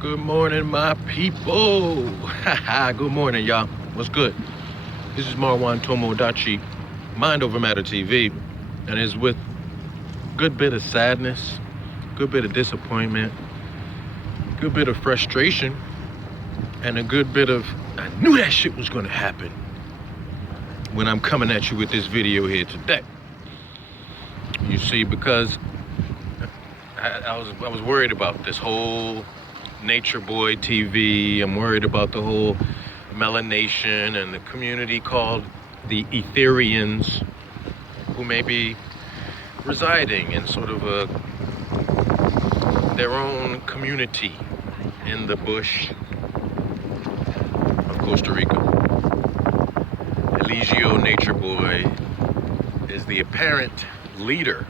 Good morning, my people. Good morning, y'all. What's good? This is Marwan Tomodachi, Mind Over Matter TV, and it's with good bit of sadness, good bit of disappointment, good bit of frustration, and a good bit of I knew that shit was gonna happen when I'm coming at you with this video here today. You see, because I was worried about this whole Natureboy TV. I'm worried about the whole Melanation and the community called the Etherians, who may be residing in sort of their own community in the bush of Costa Rica. Eligio Natureboy is the apparent leader.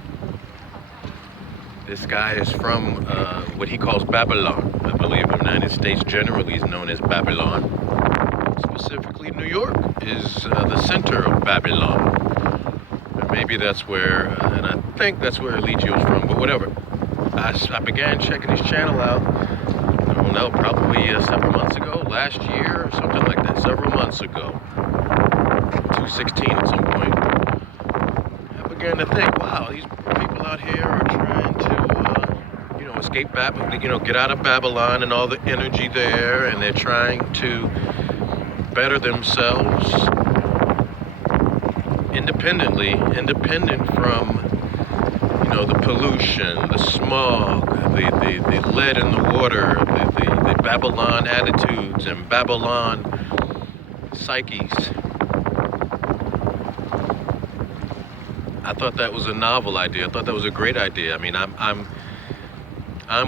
This guy is from what he calls Babylon. I believe the United States generally is known as Babylon. Specifically, New York is the center of Babylon. And maybe that's where, and I think that's where Eligio's from, but whatever. I began checking his channel out, I don't know, probably several months ago, last year or something like that, several months ago. 2016 at some point. I began to think, wow, these people out here are trying to escape Babylon, get out of Babylon and all the energy there, and they're trying to better themselves independent from, the pollution, the smog, the lead in the water, the Babylon attitudes and Babylon psyches. I thought that was a novel idea. I thought that was a great idea. I mean, I'm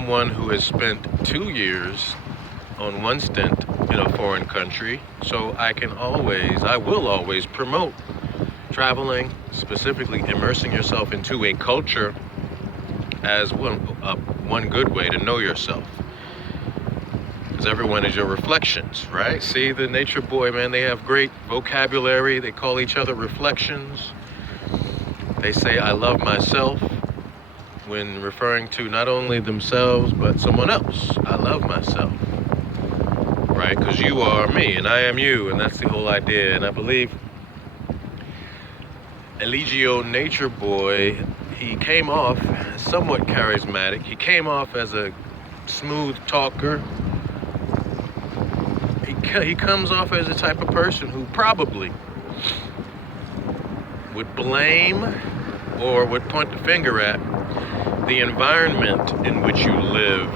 one who has spent 2 years on one stint in a foreign country, so I will always promote traveling, specifically immersing yourself into a culture as one good way to know yourself. Because everyone is your reflections, right? See, the Natureboy, man, they have great vocabulary. They call each other reflections. They say, I love myself, when referring to not only themselves, but someone else. I love myself, right? Because you are me, and I am you, and that's the whole idea. And I believe Eligio Natureboy, he came off somewhat charismatic. He came off as a smooth talker. He comes off as the type of person who probably would blame or would point the finger at the environment in which you live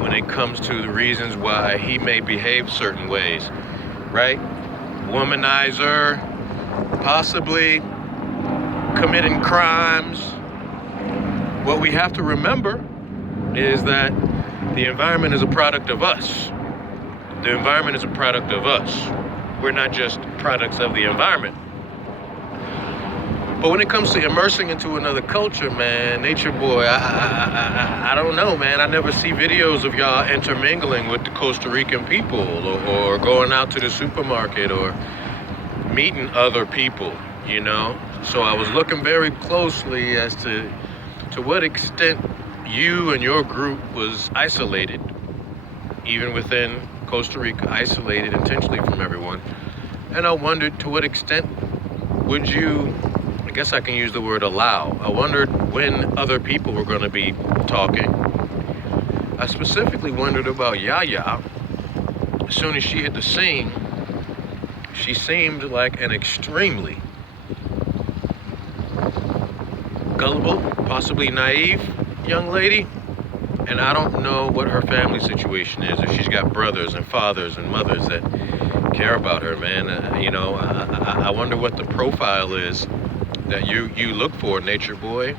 when it comes to the reasons why he may behave certain ways, right? Womanizer, possibly committing crimes. What we have to remember is that the environment is a product of us. The environment is a product of us. We're not just products of the environment. But when it comes to immersing into another culture, man, Natureboy, I don't know, man. I never see videos of y'all intermingling with the Costa Rican people or going out to the supermarket or meeting other people, So I was looking very closely as to what extent you and your group was isolated, even within Costa Rica, isolated intentionally from everyone. And I wondered to what extent would you, I guess I can use the word allow. I wondered when other people were going to be talking. I specifically wondered about Yaya. As soon as she hit the scene, she seemed like an extremely gullible, possibly naive young lady. And I don't know what her family situation is, if she's got brothers and fathers and mothers that care about her, man. I wonder what the profile is that you look for, Natureboy.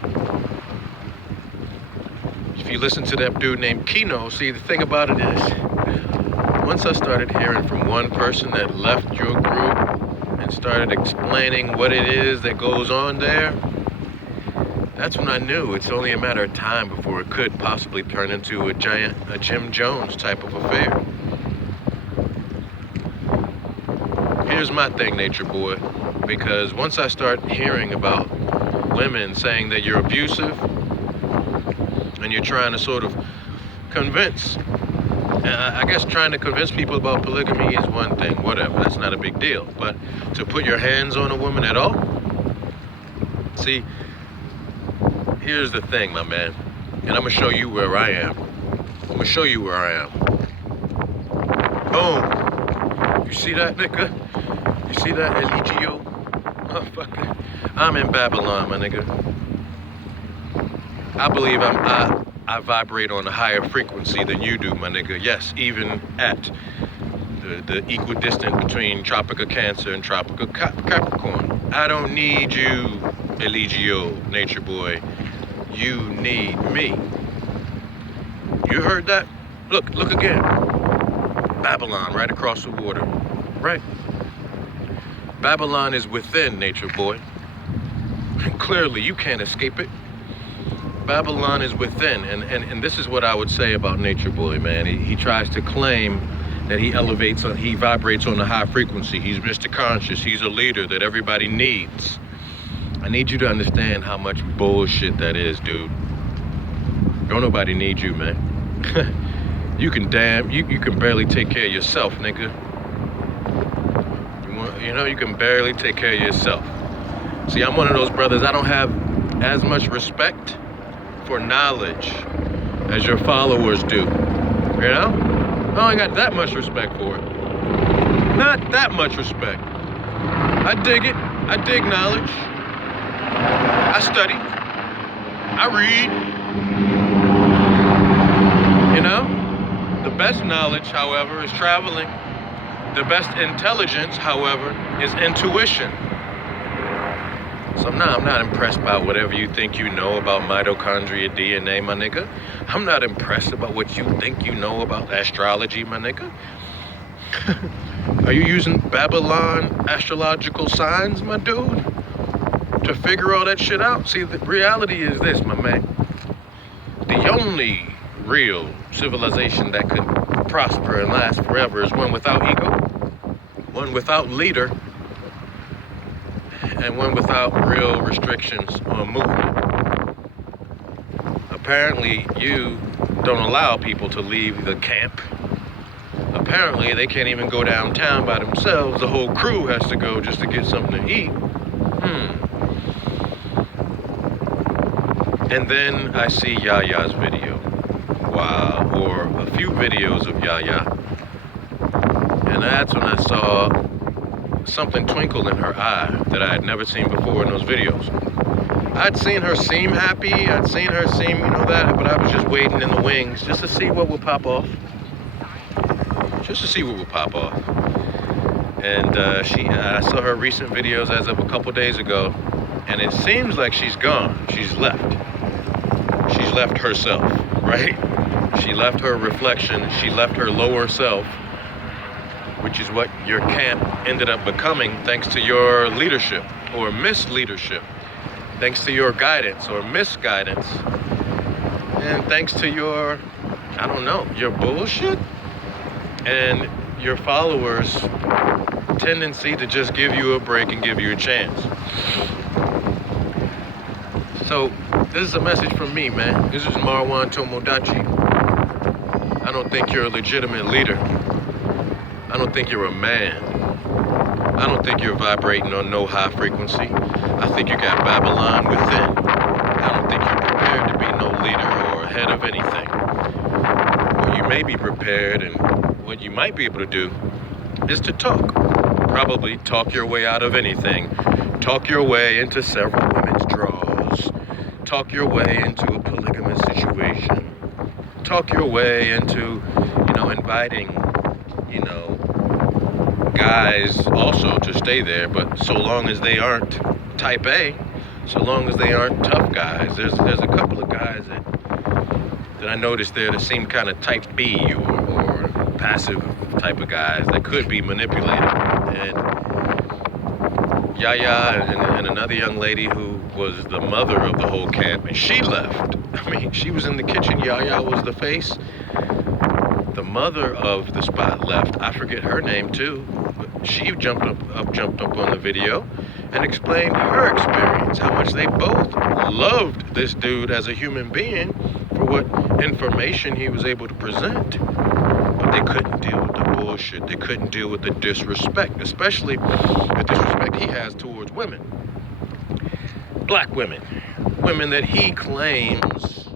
If you listen to that dude named Kino, see, the thing about it is, once I started hearing from one person that left your group and started explaining what it is that goes on there, that's when I knew it's only a matter of time before it could possibly turn into a Jim Jones type of affair. Here's my thing, Natureboy, because once I start hearing about women saying that you're abusive and you're trying to sort of convince. I guess trying to convince people about polygamy is one thing, whatever, that's not a big deal. But to put your hands on a woman at all? See, here's the thing, my man. And I'm gonna show you where I am. I'm gonna show you where I am. Boom. You see that, nigga? You see that, Eligio? Motherfucker. I'm in Babylon, my nigga. I believe I vibrate on a higher frequency than you do, my nigga. Yes, even at the equidistant between Tropica Cancer and Tropica Capricorn. I don't need you, Eligio, Nature Boy. You need me. You heard that? Look again. Babylon, right across the water. Right? Babylon is within, Nature Boy. Clearly, you can't escape it. Babylon is within, and this is what I would say about Nature Boy, man. He tries to claim that he vibrates on a high frequency. He's Mr. Conscious. He's a leader that everybody needs. I need you to understand how much bullshit that is, dude. Don't nobody need you, man. You can barely take care of yourself, nigga. You can barely take care of yourself. See, I'm one of those brothers, I don't have as much respect for knowledge as your followers do. You know? I ain't got that much respect for it. Not that much respect. I dig it. I dig knowledge. I study. I read. You know? The best knowledge, however, is traveling. The best intelligence, however, is intuition. So I'm not impressed by whatever you think you know about mitochondria DNA, my nigga. I'm not impressed about what you think you know about astrology, my nigga. Are you using Babylon astrological signs, my dude, to figure all that shit out? See, the reality is this, my man. The only real civilization that could prosper and last forever is one without ego, one without leader, and one without real restrictions on movement. Apparently, you don't allow people to leave the camp. Apparently, they can't even go downtown by themselves. The whole crew has to go just to get something to eat. And then I see Yaya's video. Wow, or a few videos of Yaya. And that's when I saw something twinkle in her eye that I had never seen before in those videos. I'd seen her seem happy, I'd seen her seem, that, but I was just waiting in the wings just to see what would pop off. Just to see what would pop off. And I saw her recent videos as of a couple days ago, and it seems like she's gone. She's left. She's left herself, right? She left her reflection, she left her lower self, which is what your camp ended up becoming thanks to your leadership or misleadership, thanks to your guidance or misguidance, and thanks to your, your bullshit and your followers' tendency to just give you a break and give you a chance. So, this is a message from me, man. This is Marwan Tomodachi. I don't think you're a legitimate leader. I don't think you're a man. I don't think you're vibrating on no high frequency. I think you got Babylon within. I don't think you're prepared to be no leader or head of anything. Well, you may be prepared, and what you might be able to do is to talk. Probably talk your way out of anything. Talk your way into several women's drawers. Talk your way into a polygamous situation. Talk your way into, inviting, guys also to stay there, but so long as they aren't type A, so long as they aren't tough guys. There's a couple of guys that I noticed there that seem kind of type B or passive type of guys that could be manipulated. And Yaya and another young lady who was the mother of the whole camp, and she left. I mean, she was in the kitchen, Yaya was the face. The mother of the spot left. I forget her name too, but she jumped up on the video and explained her experience, how much they both loved this dude as a human being for what information he was able to present. But they couldn't deal with the bullshit. They couldn't deal with the disrespect, especially the disrespect he has towards women. Black women. Women that he claims,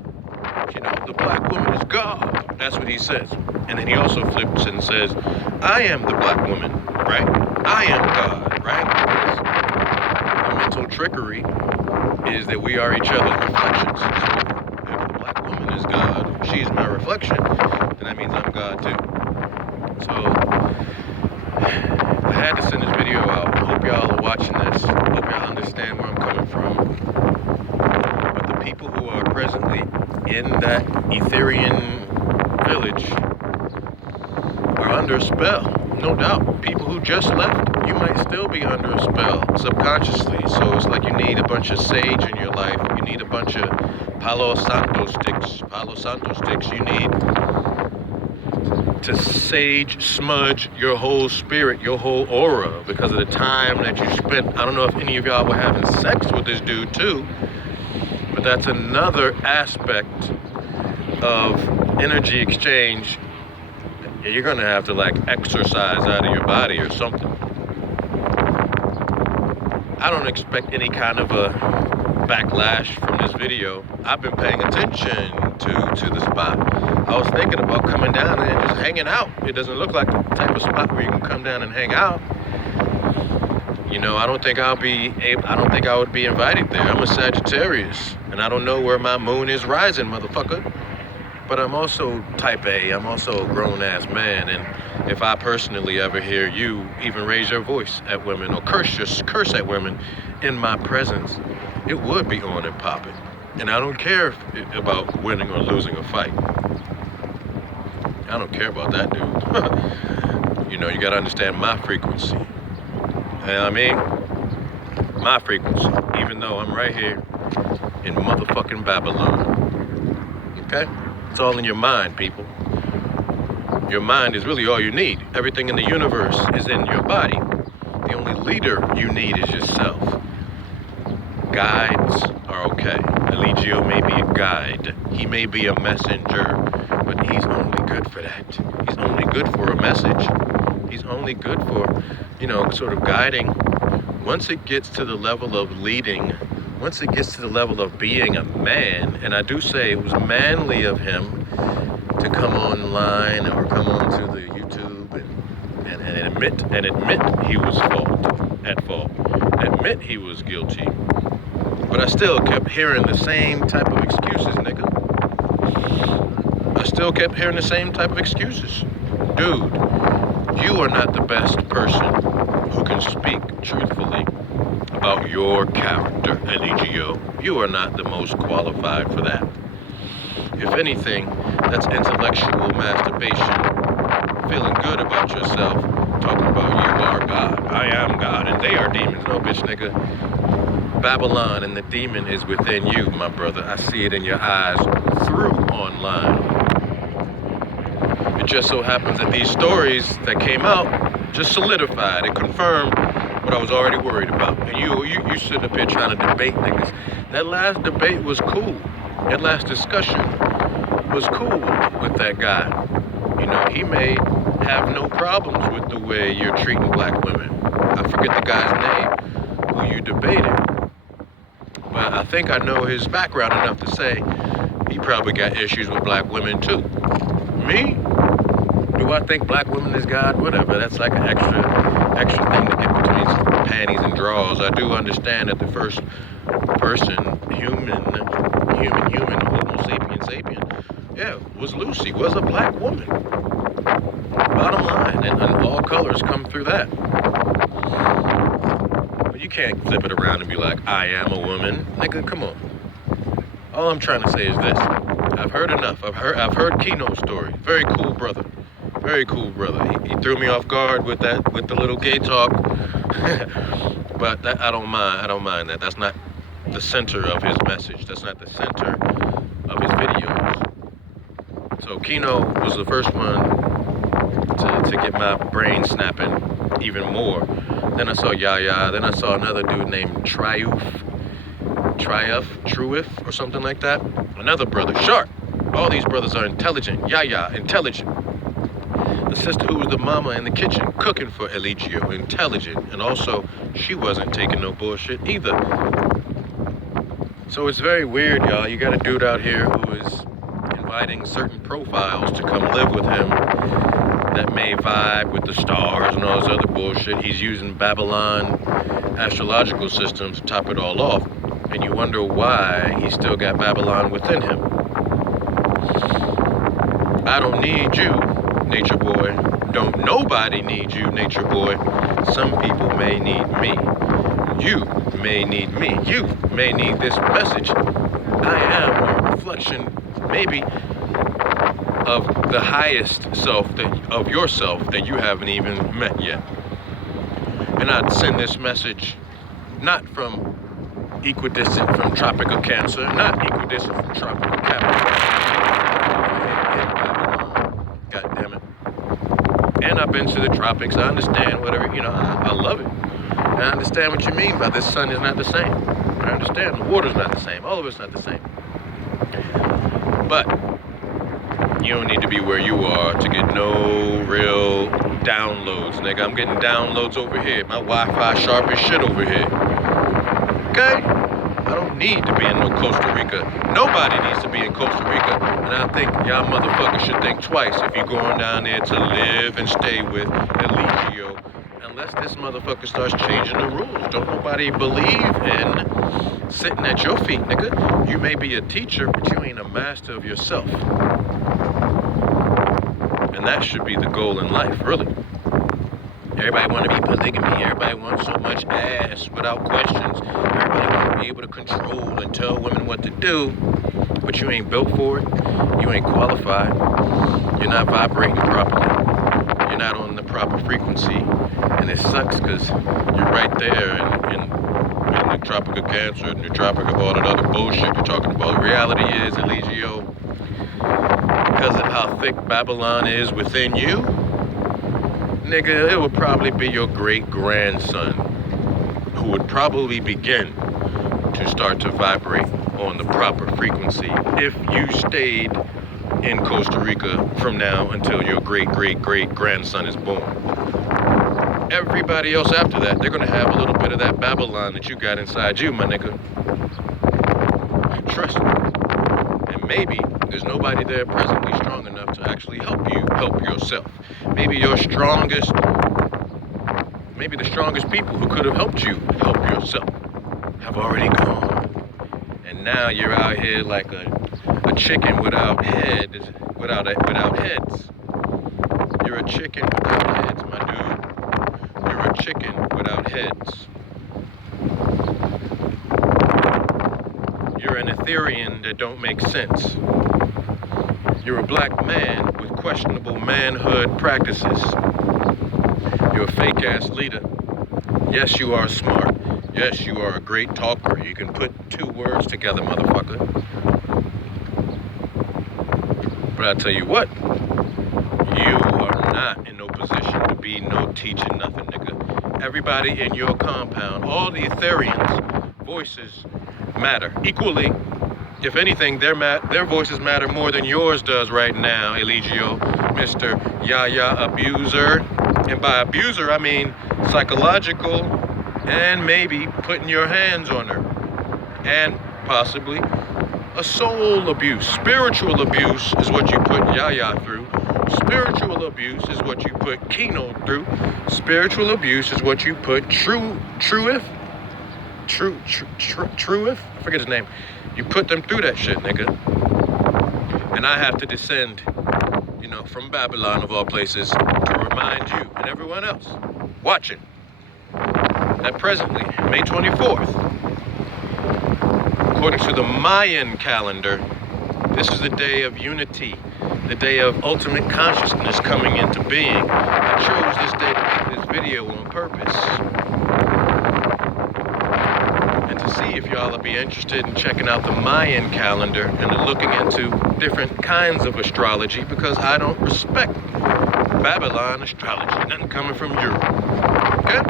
the black woman is God. That's what he says. And then he also flips and says, I am the black woman, right? I am God, right? The mental trickery is that we are each other's reflections. If the black woman is God, she's my reflection, then that means I'm God too. So I had to send this video out. I hope y'all are watching this. I hope y'all understand where I'm coming from. But the people who are presently in that Ethereum village are under a spell, no doubt. People who just left, you might still be under a spell subconsciously. So it's like you need a bunch of sage in your life. You need a bunch of Palo Santo sticks. You need to sage smudge your whole spirit, your whole aura, because of the time that you spent. I don't know if any of y'all were having sex with this dude too, but that's another aspect of energy exchange. You're gonna have to exercise out of your body or something. I don't expect any kind of a backlash from this video. I've been paying attention to the spot. I was thinking about coming down there and just hanging out. It doesn't look like the type of spot where you can come down and hang out. I don't think I would be invited there. I'm a Sagittarius, and I don't know where my moon is rising, motherfucker. But I'm also type A. I'm also a grown-ass man, and if I personally ever hear you even raise your voice at women or curse at women in my presence, it would be on and popping. And I don't care about winning or losing a fight. I don't care about that, dude. You gotta understand my frequency. You know what I mean? My frequency, even though I'm right here in motherfucking Babylon. Okay? It's all in your mind, people. Your mind is really all you need. Everything in the universe is in your body. The only leader you need is yourself. Guides are okay. Eligio may be a guide. He may be a messenger, but he's only good for that. He's only good for a message. He's only good for, sort of guiding. Once it gets to the level of leading, once it gets to the level of being a man, and I do say it was manly of him to come online or come onto the YouTube and admit he was at fault, admit he was guilty. But I still kept hearing the same type of excuses, nigga. I still kept hearing the same type of excuses. Dude, you are not the best person who can speak truthfully about your character, Eligio. You are not the most qualified for that. If anything, that's intellectual masturbation. Feeling good about yourself, talking about you are God, I am God, and they are demons. No, bitch, nigga. Babylon and the demon is within you, my brother. I see it in your eyes through online. It just so happens that these stories that came out just solidified and confirmed what I was already worried about. And you sitting up here trying to debate niggas. That last debate was cool. That last discussion was cool with that guy. He may have no problems with the way you're treating black women. I forget the guy's name who you debated. But I think I know his background enough to say he probably got issues with black women too. Me? Do I think black women is God? Whatever. That's like an extra thing to get between panties and drawers. I do understand that the first person, human, Homo sapien, was Lucy, was a black woman. Bottom line, and all colors come through that. But you can't flip it around and be like, I am a woman. Nigga, come on. All I'm trying to say is this. I've heard enough. I've heard Kino's story. Very cool brother. Very cool brother. He threw me off guard with the little gay talk. But that, I don't mind that. That's not the center of his message. That's not the center of his videos. So Kino was the first one to get my brain snapping even more. Then I saw Yaya. Then I saw another dude named Triumph, or something like that. Another brother, Sharp. All these brothers are intelligent. Yaya, intelligent. The sister who was the mama in the kitchen cooking for Eligio, intelligent. And also, she wasn't taking no bullshit either. So it's very weird, y'all. You got a dude out here who is inviting certain profiles to come live with him that may vibe with the stars and all this other bullshit. He's using Babylon astrological systems to top it all off. And you wonder why he's still got Babylon within him. I don't need you, nature boy. Don't nobody need you, nature boy. Some people may need me. You may need me. You may need this message. I am a reflection, maybe, of the highest self of yourself that you haven't even met yet. And I'd send this message not from equidistant from tropical Cancer, not equidistant from tropical Capricorn. God damn it. And I've been to the tropics. I understand whatever, I love it. And I understand what you mean by this sun is not the same. I understand the water's not the same. All of it's not the same. But you don't need to be where you are to get no real downloads, nigga. I'm getting downloads over here. My Wi-Fi sharp as shit over here. Okay? I don't need to be in no Costa Rica. Nobody needs to be in Costa Rica. And I think y'all motherfuckers should think twice if you're going down there to live and stay with Eligio. Unless this motherfucker starts changing the rules. Don't nobody believe in sitting at your feet, nigga. You may be a teacher, but you ain't a master of yourself. And that should be the goal in life, really. Everybody want to be polygamy. Everybody wants so much ass without questions. Everybody want to be able to control and tell women what to do. But you ain't built for it. You ain't qualified. You're not vibrating properly. You're not on the proper frequency. And it sucks because you're right there in the Tropic of Cancer and the Tropic of all that other bullshit you're talking about. The reality is, Eligio, because of how thick Babylon is within you, nigga, it would probably be your great-grandson who would probably begin to start to vibrate on the proper frequency if you stayed in Costa Rica from now until your great-great-great-grandson is born. Everybody else after that, they're gonna have a little bit of that Babylon that you got inside you, my nigga. Trust me. And maybe there's nobody there presently strong enough to actually help you help yourself. Maybe the strongest people who could have helped you help yourself have already gone. And now you're out here like a chicken without heads. You're a chicken without heads, my dude. You're a chicken without heads. You're an Etherean that don't make sense. You're a black man with questionable manhood practices. You're a fake-ass leader. Yes, you are smart. Yes, you are a great talker. You can put two words together, motherfucker. But I tell you what, you are not in no position to be no teaching nothing, nigga. Everybody in your compound, all the Ethereans' voices matter equally. If anything, their voices matter more than yours does right now, Eligio, Mr. Yaya Abuser. And by abuser, I mean psychological and maybe putting your hands on her. And possibly a soul abuse. Spiritual abuse is what you put Yaya through. Spiritual abuse is what you put Keno through. Spiritual abuse is what you put Truith? I forget his name. You put them through that shit, nigga. And I have to descend, from Babylon of all places to remind you and everyone else watching that presently, May 24th, according to the Mayan calendar, this is the day of unity, the day of ultimate consciousness coming into being. I chose this day to make this video on purpose. See if y'all will be interested in checking out the Mayan calendar and looking into different kinds of astrology, because I don't respect Babylon astrology. Nothing coming from Europe. Okay?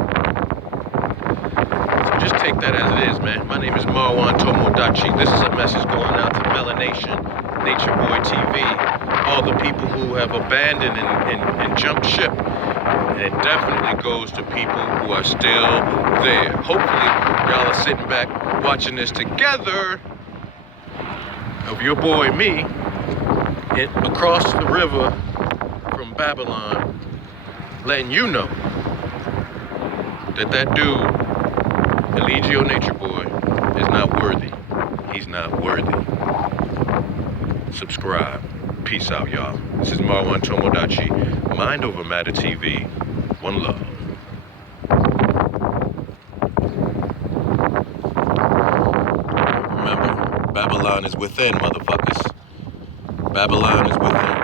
So just take that as it is, man. My name is Marwan Tomodachi. This is a message going out to Melanation Natureboy TV, all the people who have abandoned and jumped ship. And it definitely goes to people who are still there. Hopefully, y'all are sitting back watching this together of your boy, me, across the river from Babylon, letting you know that that dude, Eligio Natureboy, is not worthy. He's not worthy. Subscribe. Peace out, y'all. This is Marwan Tomodachi, Mind Over Matter TV. One love. Remember, Babylon is within, motherfuckers. Babylon is within.